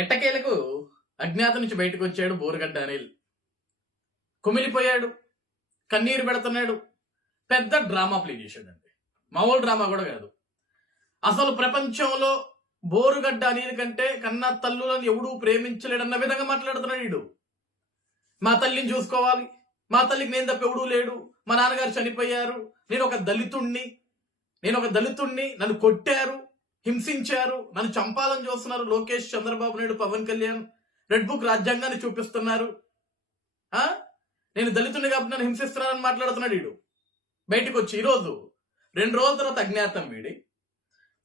ఎట్టకేలకు అజ్ఞాతం నుంచి బయటకు వచ్చాడు బోరుగడ్డ అనిల్. కుమిలిపోయాడు, కన్నీరు పెడుతున్నాడు, పెద్ద డ్రామా ప్లే చేశాడండి. మామూలు డ్రామా కూడా కాదు. అసలు ప్రపంచంలో బోరుగడ్డ అనిల్ కంటే కన్నా తల్లులను ఎవడూ ప్రేమించలేడన్న విధంగా మాట్లాడుతున్నాడు వీడు. మా తల్లిని చూసుకోవాలి, మా తల్లికి నేను తప్ప ఎవడూ లేడు, మా నాన్నగారు చనిపోయారు, నేను ఒక దళితుణ్ణి, నన్ను కొట్టారు, హింసించారు, నన్ను చంపాలని చూస్తున్నారు లోకేష్, చంద్రబాబు నాయుడు, పవన్ కళ్యాణ్, రెడ్ బుక్ రాజ్యాంగాన్ని చూపిస్తున్నారు, నేను దళితుడిని కాబట్టి నన్ను హింసిస్తున్నారని మాట్లాడుతున్నాడు వీడు. బయటకు వచ్చి ఈరోజు 2 రోజుల తర్వాత అజ్ఞాతం వీడి.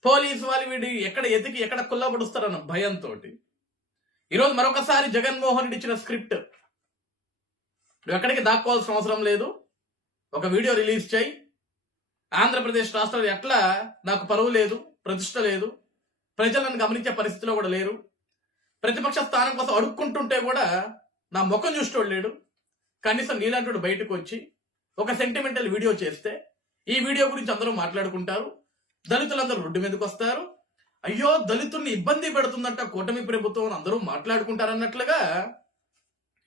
పోలీసు వాళ్ళు వీడి ఎక్కడ ఎతికి ఎక్కడ కుల్లబడుస్తారన్న భయంతో ఈరోజు మరొకసారి జగన్మోహన్ రెడ్డి ఇచ్చిన స్క్రిప్ట్, నువ్వు ఎక్కడికి దాక్కోవాల్సిన అవసరం లేదు, ఒక వీడియో రిలీజ్ చేయి, ఆంధ్రప్రదేశ్ రాష్ట్రంలో ఎట్లా నాకు పరువు లేదు, ప్రతిష్ట లేదు, ప్రజలను గమనించే పరిస్థితిలో కూడా లేరు, ప్రతిపక్ష స్థానం కోసం అడుక్కుంటుంటే కూడా నా ముఖం చూసేవాడు లేడు, కనీసం నీలాంటి బయటకు వచ్చి ఒక సెంటిమెంటల్ వీడియో చేస్తే ఈ వీడియో గురించి అందరూ మాట్లాడుకుంటారు, దళితులందరూ రోడ్డు మీదకి వస్తారు, అయ్యో దళితుల్ని ఇబ్బంది పెడుతుందంట కూటమి ప్రభుత్వం అందరూ మాట్లాడుకుంటారన్నట్లుగా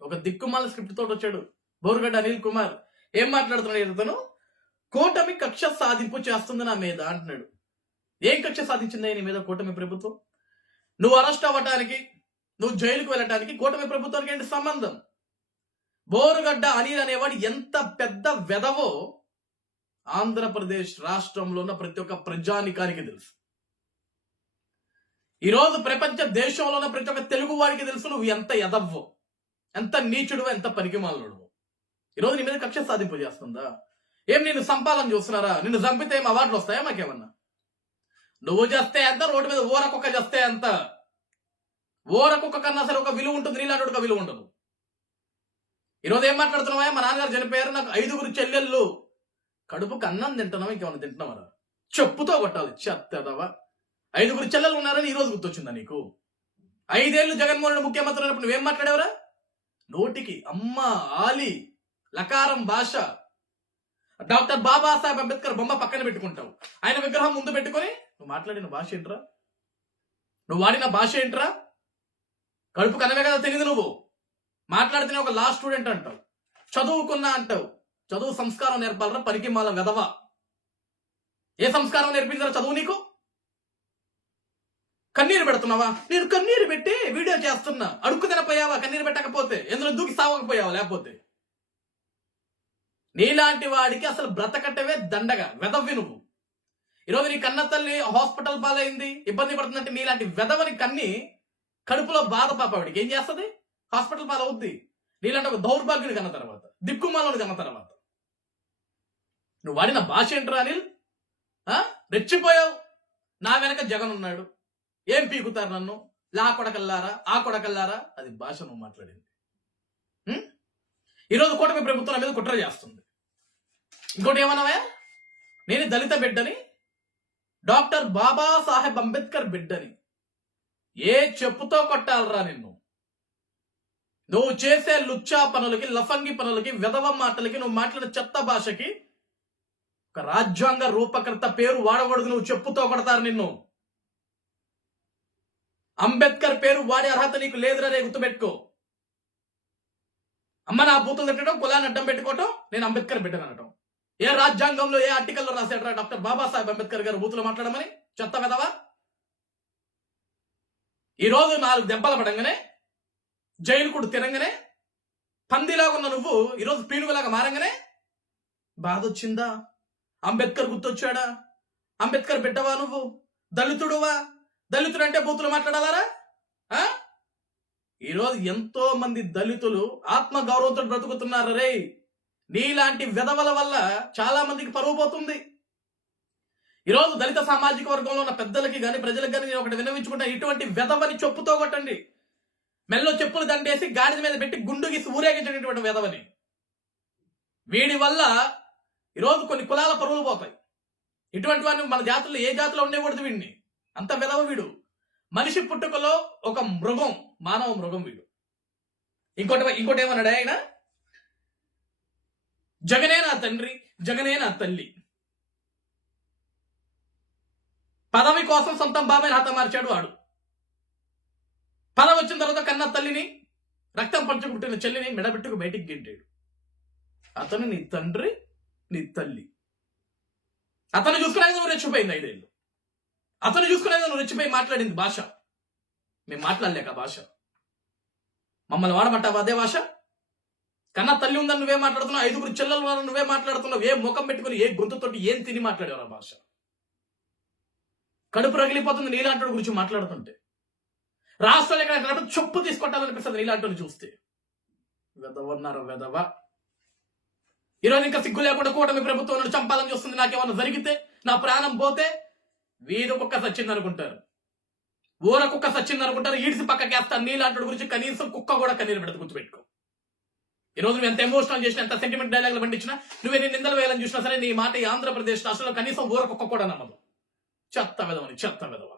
ఒక దిక్కుమాల స్క్రిప్ట్ తోటి వచ్చాడు బోరుగడ్డ అనిల్ కుమార్. ఏం మాట్లాడుతున్నాడు ఇతను? కూటమి కక్ష సాధింపు చేస్తుంది నా మీద అంటున్నాడు. ఏం కక్ష సాధించింది నీ మీద కూటమి ప్రభుత్వం? నువ్వు అరెస్ట్ అవ్వటానికి, నువ్వు జైలుకు వెళ్ళటానికి కూటమి ప్రభుత్వానికి ఏంటి సంబంధం? బోరుగడ్డ అనిల్ అనేవాడు ఎంత పెద్ద వెధవో ఆంధ్రప్రదేశ్ రాష్ట్రంలో ఉన్న ప్రతి ఒక్క ప్రజానికానికి తెలుసు. ఈరోజు ప్రపంచ దేశంలో ఉన్న ప్రతి ఒక్క తెలుగు వాడికి తెలుసు నువ్వు ఎంత ఎదవ్వో, ఎంత నీచుడువో, ఎంత పనికిమాలినోడువో. ఈరోజు నీ మీద కక్ష సాధింపు చేస్తుందా? ఏం నిన్ను సంపాలని చూస్తున్నారా? నిన్ను చంపితే ఏం అవార్డులు వస్తాయా మాకేమన్నా? నువ్వు చేస్తే ఎంత, రోడ్డు మీద ఊరకొక్క చేస్తే ఎంత? ఊరకొక్క కన్నా సరే ఒక విలువ ఉంటుంది, నీలాంటి ఒక విలువ ఉండదు. ఈరోజు ఏం మాట్లాడుతున్నావా? మా నాన్నగారు చనిపోయారు, నాకు 5 చెల్లెళ్ళు, కడుపుకు అన్నం తింటున్నావా, ఇంకేమన్నా తింటున్నావరా? చెప్పుతో కొట్టాలి చెత్తదవా. 5 చెల్లెలు ఉన్నారని ఈ రోజు గుర్తొచ్చిందా నీకు? 5 ఏళ్ళు జగన్మోహన్ రెడ్డి ముఖ్యమంత్రి ఉన్నప్పుడు నువ్వేం మాట్లాడేవరా? నోటికి అమ్మ ఆలి లకారం భాష. డాక్టర్ బాబాసాహెబ్ అంబేద్కర్ బొమ్మ పక్కన పెట్టుకుంటావు, ఆయన విగ్రహం ముందు పెట్టుకొని నువ్వు మాట్లాడిన భాష ఏంట్రా? నువ్వు వాడిన భాష ఏంట్రా? కడుపు కనవే కదా తెలియదు. నువ్వు మాట్లాడితేనే ఒక లా స్టూడెంట్ అంటావు, చదువుకున్నా అంటావు. చదువు సంస్కారం నేర్పాలరా పనికి మాల వెధవ. ఏ సంస్కారం నేర్పించారా చదువు నీకు? కన్నీరు పెడుతున్నావా? నేను కన్నీరు పెట్టి వీడియో చేస్తున్నా, అడుక్కు తినపోయావా? కన్నీరు పెట్టకపోతే ఎందులో దూకి సావకపోయావా? లేకపోతే నీలాంటి వాడికి అసలు బ్రతకట్టవే దండగా, వెధవి నువ్వు. ఈరోజు నీ కన్న తల్లి హాస్పిటల్ పాలైంది, ఇబ్బంది పడుతుందంటే నీలాంటి వెధవని కన్ని కడుపులో బాధ పాప వాడికి ఏం చేస్తుంది? హాస్పిటల్ పాలవుద్ది. నీలాంటి ఒక దౌర్భాగ్యుని కన్న తర్వాత, దిక్కుమాలని కన్న తర్వాత నువ్వు వాడిన భాష ఏంట్రా అనిల్? రెచ్చిపోయావు. నా వెనక జగన్ ఉన్నాడు, ఏం పీకుతారు నన్ను, లా కొడకల్లారా, ఆ కొడకల్లారా, అది భాష నువ్వు మాట్లాడింది. ఈరోజు కూటమి ప్రభుత్వం మీద కుట్ర చేస్తుంది. ఇంకోటి ఏమన్నావా? నేను దళిత బిడ్డని, డాక్టర్ బాబాసాహెబ్ అంబేద్కర్ బిడ్డని. ఏ చెప్పుతో కొట్టాలరా నిన్ను? నువ్వు చేసే లుచ్చా పనులకి, లఫంగి పనులకి, వెధవ మాటలకి, నువ్వు మాట్లాడే చెత్త భాషకి ఒక రాజ్యాంగ రూపకర్త పేరు వాడకూడదు. నువ్వు చెప్పుతో కొడతారు నిన్ను. అంబేద్కర్ పేరు వాడే అర్హత నీకు లేదురా రే, గుర్తుపెట్టుకో. అమ్మ నా బూతులు తిట్టడం, కులాన్ని అడ్డం పెట్టుకోవటం, నేను అంబేద్కర్ బిడ్డను అనటం. ఏ రాజ్యాంగంలో ఏ ఆర్టికల్లో రాశాడరా డాక్టర్ బాబాసాహెబ్ అంబేద్కర్ గారు బూతులు మాట్లాడమని? చెత్త వెధవా. ఈరోజు 4 దెబ్బలు పడంగానే, జైలు కూడా తిరంగానే, పందిలాగా ఉన్న నువ్వు ఈరోజు పీనుగులాగా మారంగానే బాధ వచ్చిందా? అంబేద్కర్ గుర్తొచ్చాడా? అంబేద్కర్ బిడ్డవా నువ్వు? దళితుడువా? దళితుడు అంటే బూతులు మాట్లాడాలారా? ఈరోజు ఎంతో మంది దళితులు ఆత్మ గౌరవంతో బ్రతుకుతున్నారు రే. నీలాంటి విధవల వల్ల చాలా మందికి పరువు పోతుంది. ఈరోజు దళిత సామాజిక వర్గంలో ఉన్న పెద్దలకి కానీ ప్రజలకు కానీ నేను ఒకటి విన్నవించుకుంటా, ఇటువంటి విధవని చెప్పుతో కొట్టండి. మెల్లో చెప్పులు దండేసి గాడిద మీద పెట్టి గుండు గీసి ఊరేగించేటటువంటి విధవని. వీడి వల్ల ఈరోజు కొన్ని కులాల పరువులు పోతాయి. ఇటువంటి వాడిని మన జాతుల్లో ఏ జాతిలో ఉండేకూడదు వీడిని. అంత విధవ వీడు. మనిషి పుట్టుకలో ఒక మృగం, మానవ మృగం వీడు. ఇంకోటి ఏమన్నాడు ఆయన? జగనే నా తండ్రి, జగనే నా తల్లి. పదవి కోసం సొంతం బాబాయ్ హతమార్చాడు వాడు. పదవి వచ్చిన తర్వాత కన్నా తల్లిని, రక్తం పంచుకుంటున్న చెల్లిని మెడబెట్టుకు బయటికి గెంటాడు. అతను నీ తండ్రి, నీ తల్లి. అతను చూసుకునేది నువ్వు రెచ్చిపోయింది 5 ఏళ్ళు. అతను చూసుకునేది నువ్వు రెచ్చిపోయి మాట్లాడింది భాష. మేము మాట్లాడలేక భాష. మమ్మల్ని వాడమంటావు అదే భాష? కన్నా తల్లి ఉందని నువ్వే మాట్లాడుతున్నావు, 5 చెల్లెల వారు నువ్వే మాట్లాడుతున్నావు. ఏ ముఖం పెట్టుకుని, ఏ గొంతుతోటి ఏం తిని మాట్లాడేవారు భాష? కడుపు రగిలిపోతుంది నీలాంటి గురించి మాట్లాడుతుంటే. రాష్ట్రాలు ఎక్కడ చొప్పు తీసుకొట్టాలనిపిస్తుంది నీలాంటి చూస్తే. వెదవన్నారు వెదవ. ఈరోజు ఇంకా సిగ్గు లేకుండా కూటమి ప్రభుత్వం చంపాలని చూస్తుంది. నాకేమన్నా జరిగితే, నా ప్రాణం పోతే వీధి కుక్క సచ్చింది అనుకుంటారు, ఊర కుక్క సచ్చింది అనుకుంటారు, ఈడ్చి పక్కకేస్తాను. నీలాంటి గురించి కనీసం కుక్క కూడా కన్నీరు పెడతా, గుర్తుపెట్టుకో. ఈరోజు నువ్వు ఎంత ఎమోషనల్ చేసినా, ఎంత సెంటిమెంట్ డైలాగులు పండించినా, నువ్వే నేను నిందలు వేయాలని చూసినా సరే, నీ మాట ఈ ఆంధ్రప్రదేశ్ రాష్ట్రంలో కనీసం ఊర కుక్క కూడా నమ్మదు. చెత్త విధవని, చెత్త విధవ.